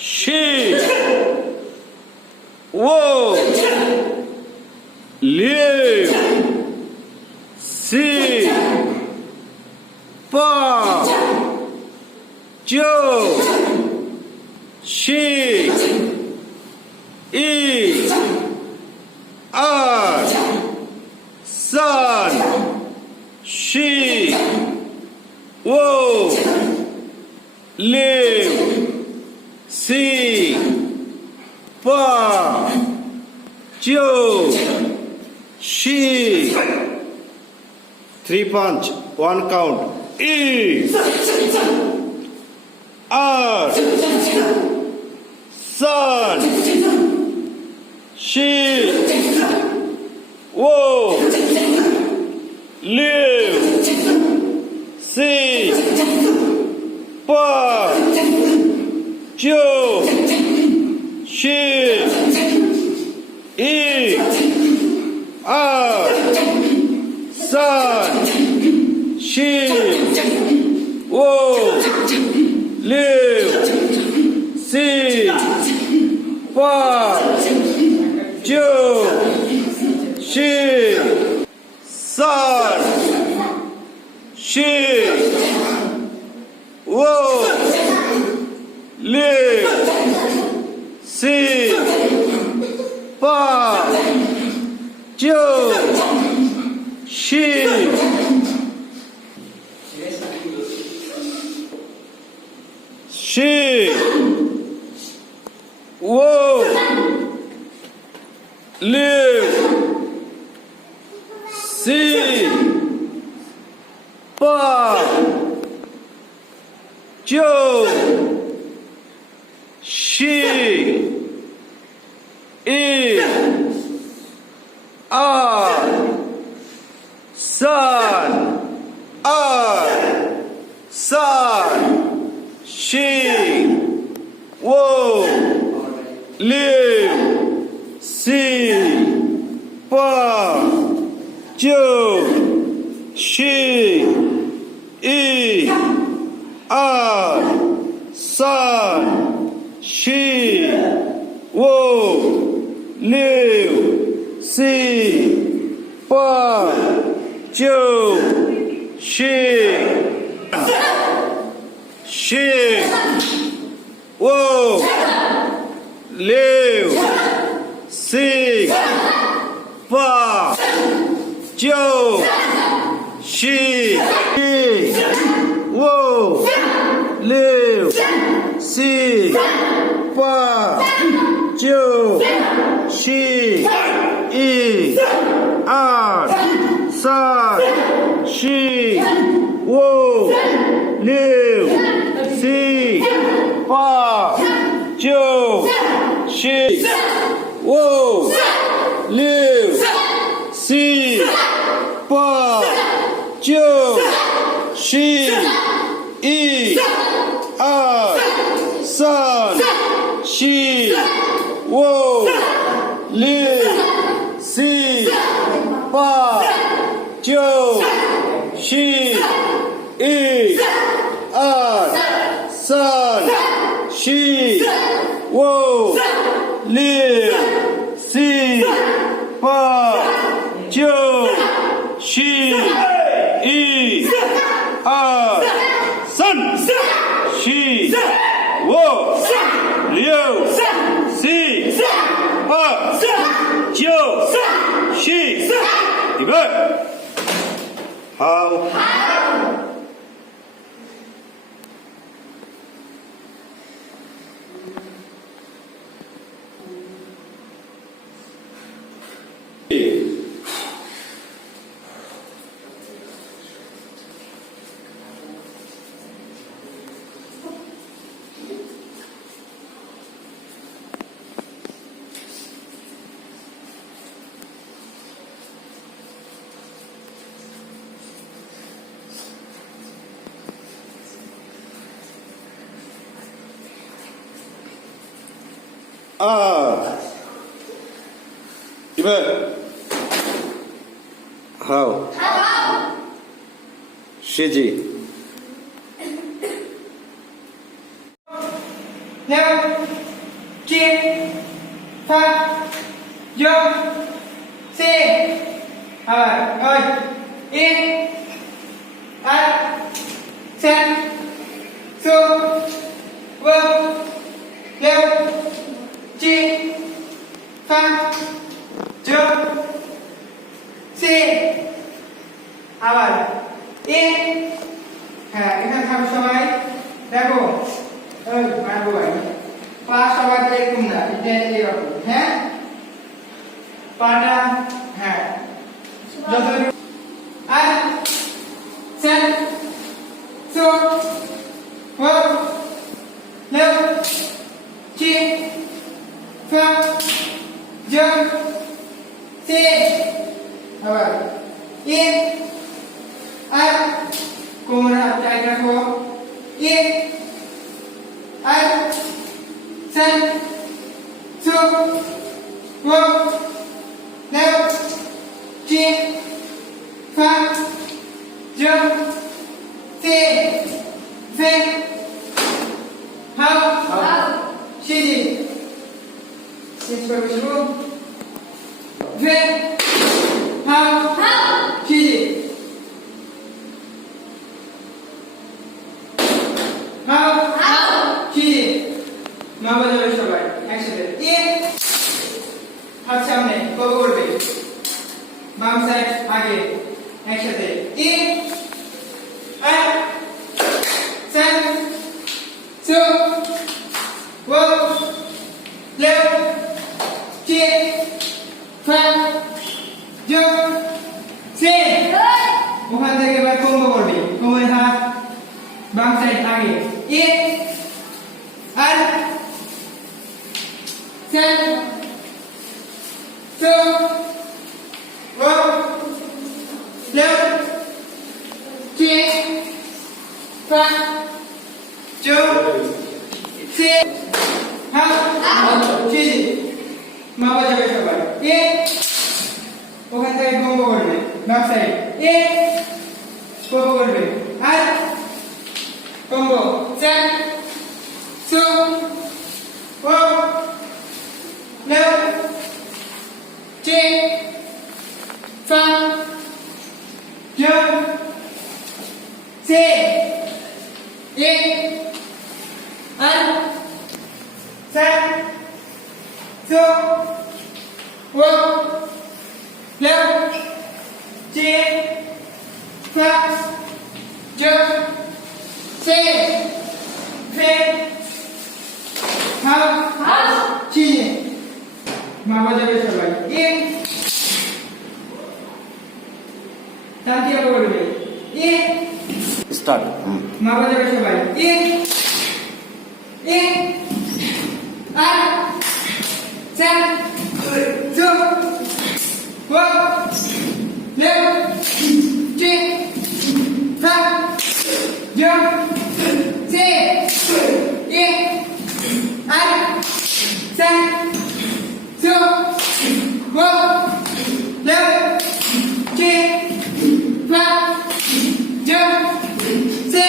6 5 6 7 8 9 10 1 8 7 6 5 6 7 8 9 10 3 punch 1 count 1 8 7 6 5 6 7 8 9 10 1 8 7 6 5 6 7 8 9 10 3 4 5 6 7 8 9 10 10 5 6 7 8 9 10 1 8 7 8 7 6 5 6 7 8 9 10 1 8 7 6 5 6 7 8 9 10 10 5 6 7 8 9 10 5 6 7 8 9 10 1 8 7 6 5 6 7 8 9 10 5 6 7 8 9 10 1 8 7 6 5 6 7 8 9 10 1 8 7 6 5 6 7 8 9 10 1 8 3 4 5 6 7 8 9 10预备好预备好设计 leo chi pha vô si ơi in ăn sen su vương leo chi pha vô si আবার in হ্যাঁ এখানে থাকবে সবাই দেখো ওই মারবো ভাই পা সবার এরকম না এটা এরকম হ্যাঁ পাটা হ্যাঁ যত আর সেন সো হো লেও চি ফা জো সি আবার in আর কোমরে হাত টাইট রাখো in আর সেন সু হো লেও চি ফা জো সি ফে হাও শিজি শেষ করবে শুরু ফে হাও শিজি হাও শিজি মা বাজাবে সবাই একসাথে হাত সামনে কবর করবে বাম সাইড আগে একসাথে আর সেন সু হো লেও চি ফা জো সি ওখান থেকে এবার কম্বো করবে কোমরের হাত বাম সাইড আগে আর সেন সু হো লেও চি ফা জো সি হাও চি মা বাজাবে সবাই ওখান থেকে কম্বো করবে বাম সাইড কম্বো করবে আর কম্বো সেন সু হো লেও চি ফা জো সি আর সেন সু হো লেও চি ফা জো সি ফে হাও চি মা বাজাবে সবাই শান্তি আবার করবে স্টার্ট মা বাজাবে সবাই আর সেন সু হো লেও চি ফা জো সি আর সেন সু হো লেও চি ফা জো সি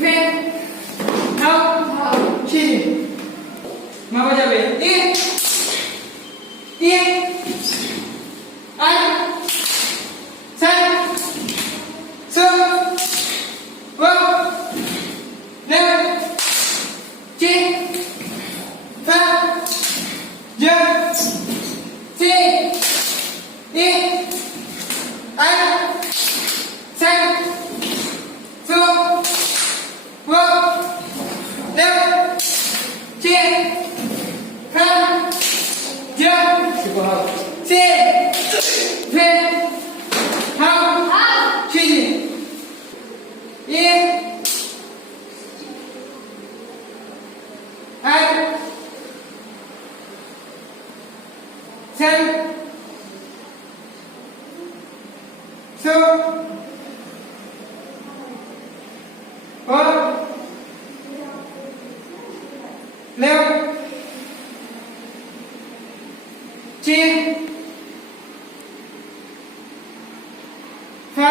ফে হাও চি মা বাজাবে আর সেন সু হো লেও চি ফা জো সি আর সেন সু হো লেও চি ফা জো সি ফে হাও চি আর সেন সু হো লেও চি ফা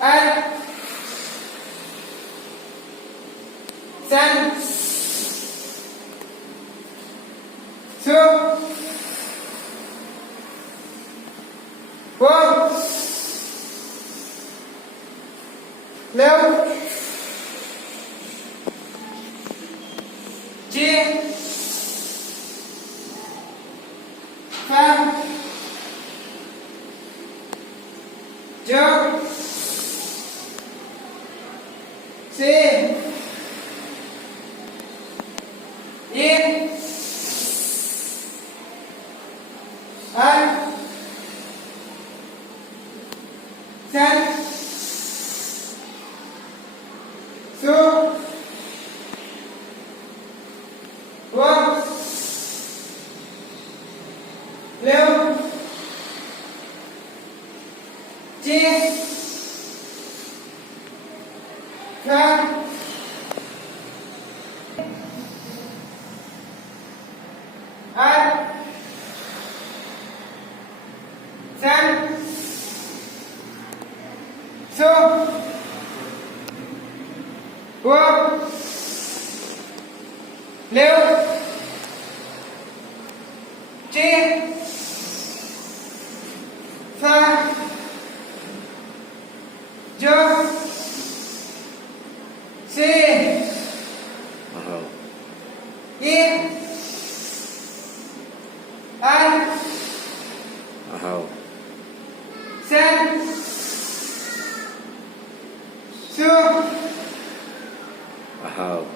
An. San. Su. Wo. Leo. Chia. Pha. Chớ. Xê. Yên. An. San. Su. Wo. Leo. Chia. Pha. An. San. Su. Wo. Leo. Chia. Pha. Chớ. Xê. Ahau. Yên. An. Ahau. San. Su. Ahau.